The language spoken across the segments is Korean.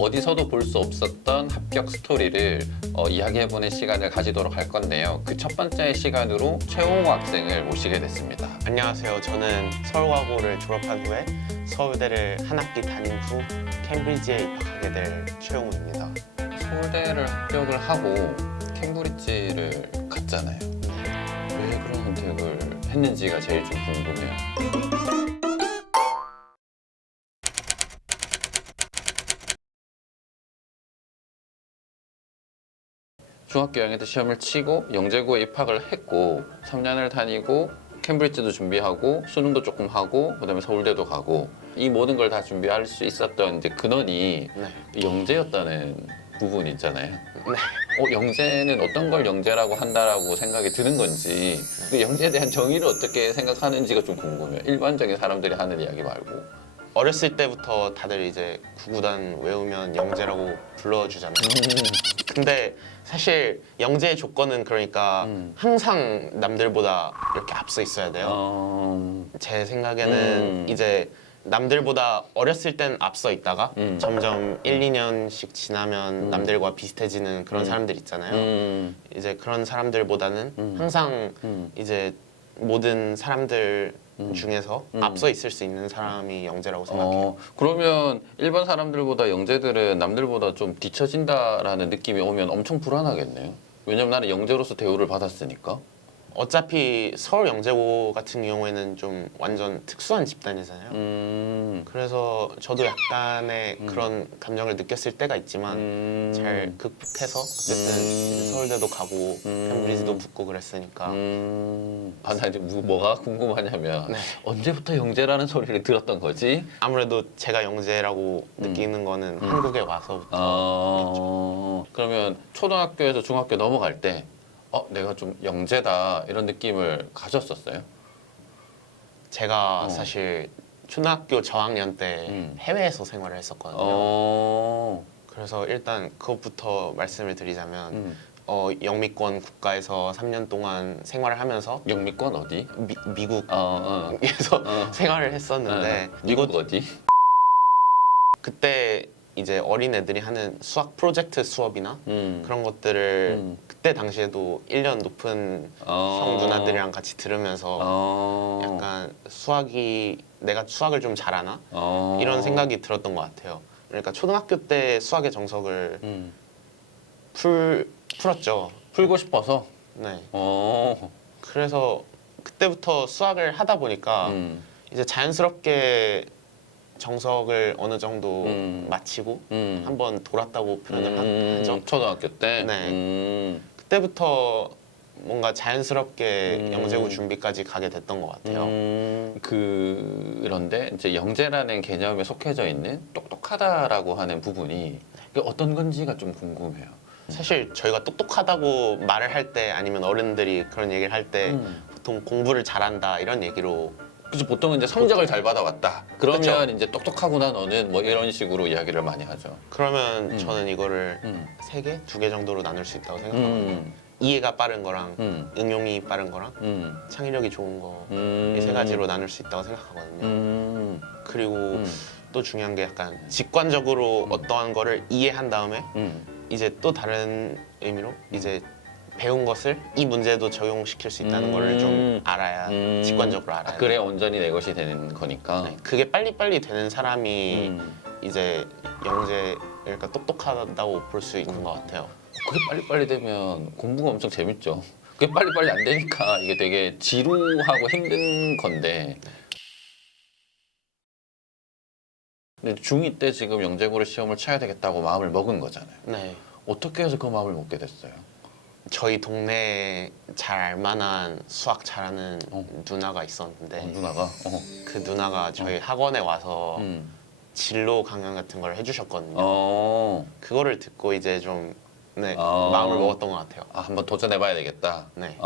어디서도 볼 수 없었던 합격 스토리를 이야기해보는 시간을 가지도록 할 건데요. 그 첫 번째 시간으로 최홍호 학생을 모시게 됐습니다. 안녕하세요. 저는 서울과고를 졸업한 후에 서울대를 한 학기 다닌 후 캠브리지에 입학하게 될 최용우입니다. 서울대를 합격을 하고 캠브리지를 갔잖아요. 왜 그런 선택을 했는지가 제일 좀 궁금해요. 중학교 4학년 때 시험을 치고 영재고에 입학을 했고 3년을 다니고 캠브리지도 준비하고 수능도 조금 하고 그다음에 서울대도 가고 이 모든 걸 다 준비할 수 있었던 이제 근원이 영재였다는 부분이 있잖아요. 영재는 어떤 걸 영재라고 한다라고 생각이 드는 건지 그 영재에 대한 정의를 어떻게 생각하는지가 좀 궁금해요. 일반적인 사람들이 하는 이야기 말고. 어렸을 때부터 다들 이제 구구단 외우면 영재라고 불러주잖아요. 근데 사실 영재의 조건은 그러니까 항상 남들보다 이렇게 앞서 있어야 돼요. 제 생각에는 이제 남들보다 어렸을 땐 앞서 있다가 점점 1, 2년씩 지나면 남들과 비슷해지는 그런 사람들 있잖아요. 이제 그런 사람들보다는 항상 이제 모든 사람들 중에서 앞서 있을 수 있는 사람이 영재라고 생각해요. 그러면 일반 사람들보다 영재들은 남들보다 좀 뒤처진다라는 느낌이 오면 엄청 불안하겠네요. 왜냐면 나는 영재로서 대우를 받았으니까. 어차피 서울 영재고 같은 경우에는 좀 완전 특수한 집단이잖아요. 그래서 저도 약간의 그런 감정을 느꼈을 때가 있지만 잘 극복해서 어쨌든 서울대도 가고 캠브리지도 붙고 그랬으니까. 나 이제 뭐가 궁금하냐면 언제부터 영재라는 소리를 들었던 거지? 아무래도 제가 영재라고 느끼는 거는 한국에 와서부터. 그러면 초등학교에서 중학교 넘어갈 때 내가 좀 영재다 이런 느낌을 가졌었어요? 제가 사실 초등학교 저학년 때 해외에서 생활을 했었거든요. 그래서 일단 그것부터 말씀을 드리자면 영미권 국가에서 3년 동안 생활을 하면서 영미권 어디? 미국에서 생활을 했었는데 미국 어디? 그때 이제 어린애들이 하는 수학 프로젝트 수업이나 그런 것들을 그때 당시에도 1년 높은 형 누나들이랑 같이 들으면서 약간 내가 수학을 좀 잘하나? 이런 생각이 들었던 것 같아요. 그러니까 초등학교 때 수학의 정석을 풀었죠. 풀고 싶어서? 네. 그래서 그때부터 수학을 하다 보니까 이제 자연스럽게 정석을 어느 정도 마치고 한번 돌았다고 표현을 하죠. 초등학교 때? 네. 그때부터 뭔가 자연스럽게 영재고 준비까지 가게 됐던 것 같아요. 그런데 이제 영재라는 개념에 속해져 있는 똑똑하다라고 하는 부분이 어떤 건지가 좀 궁금해요. 사실 저희가 똑똑하다고 말을 할 때 아니면 어른들이 그런 얘기를 할 때 보통 공부를 잘한다 이런 얘기로 그래서 보통은 이제 성적을 잘 받아왔다. 그러면 그쵸? 이제 똑똑하구나 너는 뭐 이런 식으로 이야기를 많이 하죠. 그러면 저는 이거를 3개? 2개 정도로 나눌 수 있다고 생각하거든요. 이해가 빠른 거랑 응용이 빠른 거랑 창의력이 좋은 거 이 3가지로 나눌 수 있다고 생각하거든요. 그리고 또 중요한 게 약간 직관적으로 어떠한 거를 이해한 다음에 이제 또 다른 의미로 이제 배운 것을 이 문제도 적용시킬 수 있다는 거를 좀 알아야 직관적으로 알아야 그래 온전히 내 것이 되는 거니까. 네, 그게 빨리빨리 되는 사람이 이제 영재 그러니까 똑똑하다고 볼 수 있는 것 같아요. 그게 빨리빨리 되면 공부가 엄청 재밌죠. 그게 빨리빨리 안 되니까 이게 되게 지루하고 힘든 건데. 근데 중2 때 지금 영재고를 시험을 쳐야 되겠다고 마음을 먹은 거잖아요. 네. 어떻게 해서 그 마음을 먹게 됐어요? 저희 동네에 잘 알만한 수학 잘하는 누나가 있었는데 누나가? 그 누나가 저희 학원에 와서 진로 강연 같은 걸 해주셨거든요. 그거를 듣고 이제 좀 마음을 먹었던 것 같아요. 한번 도전해봐야 되겠다. 네.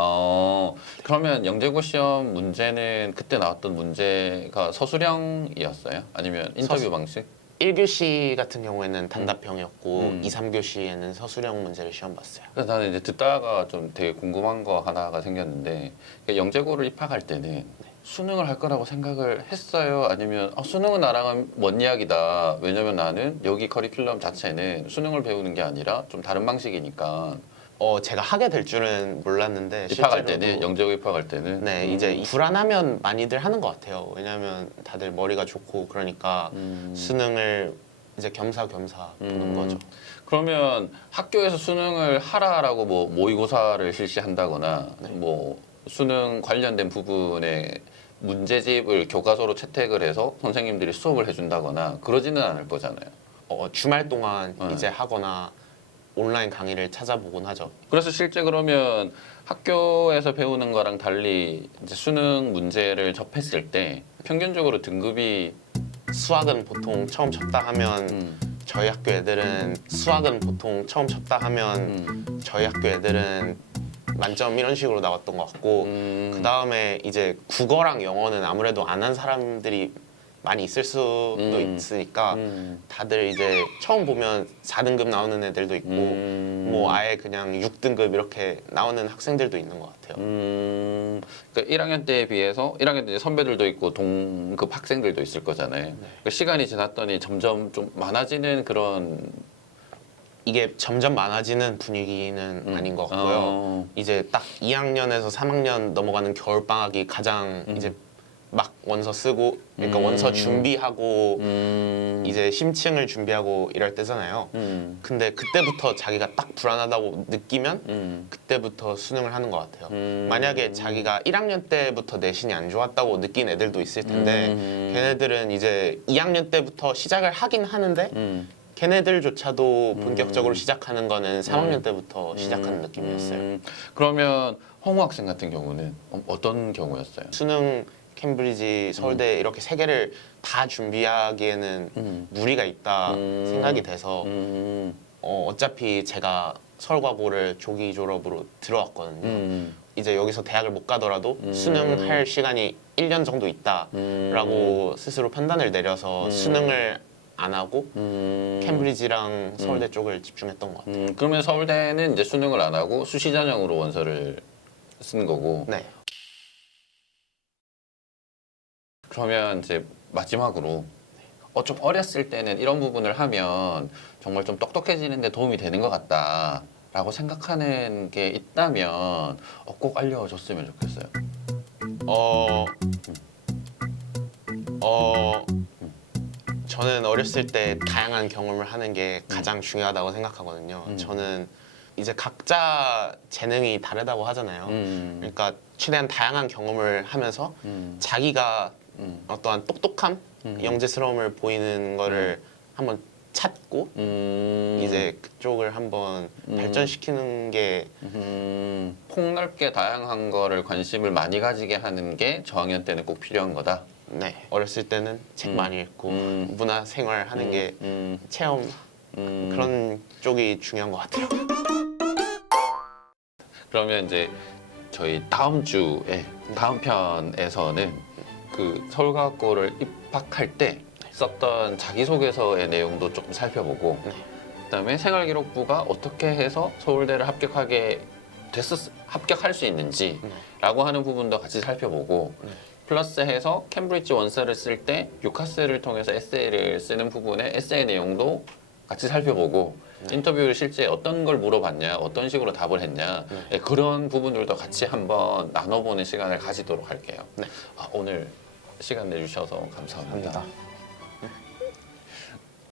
그러면 영재고 시험 문제는 그때 나왔던 문제가 서술형이었어요? 아니면 인터뷰 방식? 1교시 같은 경우에는 단답형이었고 2, 3교시에는 서술형 문제를 시험 봤어요. 그래서 나는 이제 듣다가 좀 되게 궁금한 거 하나가 생겼는데 영재고를 입학할 때는 수능을 할 거라고 생각을 했어요? 아니면 수능은 나랑은 먼 이야기다. 왜냐면 나는 여기 커리큘럼 자체는 수능을 배우는 게 아니라 좀 다른 방식이니까. 제가 하게 될 줄은 몰랐는데 입학할 실제로도- 때는 영재고 입학할 때는 네, 이제 불안하면 많이들 하는 것 같아요. 왜냐하면 다들 머리가 좋고 그러니까 수능을 이제 겸사겸사 보는 거죠. 그러면 학교에서 수능을 하라라고 뭐 모의고사를 실시한다거나 뭐 수능 관련된 부분에 문제집을 교과서로 채택을 해서 선생님들이 수업을 해준다거나 그러지는 않을 거잖아요. 주말 동안 네. 이제 하거나 온라인 강의를 찾아보곤 하죠. 그래서 실제 그러면 학교에서 배우는 거랑 달리 이제 수능 문제를 접했을 때 평균적으로 등급이 수학은 보통 처음 쳤다 하면 저희 학교 애들은 수학은 보통 처음 쳤다 하면 저희 학교 애들은 만점 이런 식으로 나왔던 것 같고 그 다음에 이제 국어랑 영어는 아무래도 안 한 사람들이 많이 있을 수도 있으니까 다들 이제 처음 보면 4등급 나오는 애들도 있고 뭐 아예 그냥 6등급 이렇게 나오는 학생들도 있는 것 같아요. 그러니까 1학년 때에 비해서 1학년 때 이제 선배들도 있고 동급 학생들도 있을 거잖아요. 그러니까 시간이 지났더니 점점 좀 많아지는 그런 이게 점점 많아지는 분위기는 아닌 것 같고요. 이제 딱 2학년에서 3학년 넘어가는 겨울방학이 가장 이제 막 원서 쓰고 그러니까 원서 준비하고 이제 심층을 준비하고 이럴 때잖아요. 근데 그때부터 자기가 딱 불안하다고 느끼면 그때부터 수능을 하는 것 같아요. 만약에 자기가 1학년 때부터 내신이 안 좋았다고 느낀 애들도 있을 텐데 걔네들은 이제 2학년 때부터 시작을 하긴 하는데 걔네들조차도 본격적으로 시작하는 거는 3학년 때부터 시작하는 느낌이었어요. 그러면 홍우 학생 같은 경우는 어떤 경우였어요? 수능, 캠브리지, 서울대 이렇게 세 개를 다 준비하기에는 무리가 있다 생각이 돼서 어차피 제가 서울과고를 조기 졸업으로 들어왔거든요. 이제 여기서 대학을 못 가더라도 수능할 시간이 1년 정도 있다라고 스스로 판단을 내려서 수능을 안 하고 캠브리지랑 서울대 쪽을 집중했던 것 같아요. 그러면 서울대는 이제 수능을 안 하고 수시 전형으로 원서를 쓰는 거고. 네. 그러면 이제 마지막으로 좀 어렸을 때는 이런 부분을 하면 정말 좀 똑똑해지는데 도움이 되는 것 같다라고 생각하는 게 있다면 꼭 알려줬으면 좋겠어요. 저는 어렸을 때 다양한 경험을 하는 게 가장 중요하다고 생각하거든요. 저는 이제 각자 재능이 다르다고 하잖아요. 그러니까 최대한 다양한 경험을 하면서 자기가 어떠한 똑똑함, 영재스러움을 보이는 거를 한번 찾고 이제 그쪽을 한번 발전시키는 게 폭넓게 다양한 거를 관심을 많이 가지게 하는 게 저학년 때는 꼭 필요한 거다. 네, 어렸을 때는 책 많이 읽고 문화 생활 하는 게 체험 그런 쪽이 중요한 것 같아요. 그러면 이제 저희 다음 주에 다음 편에서는 그 서울과학고를 입학할 때 썼던 자기소개서의 내용도 조금 살펴보고 그다음에 생활기록부가 어떻게 해서 서울대를 합격할 수 있는지라고 하는 부분도 같이 살펴보고 플러스 해서 캠브리지 원서를 쓸 때 유카스를 통해서 에세이를 쓰는 부분의 에세이 내용도 같이 살펴보고 인터뷰를 실제 어떤 걸 물어봤냐, 어떤 식으로 답을 했냐 그런 부분들도 같이 한번 나눠보는 시간을 가지도록 할게요. 오늘 시간 내주셔서 감사합니다. 감사합니다.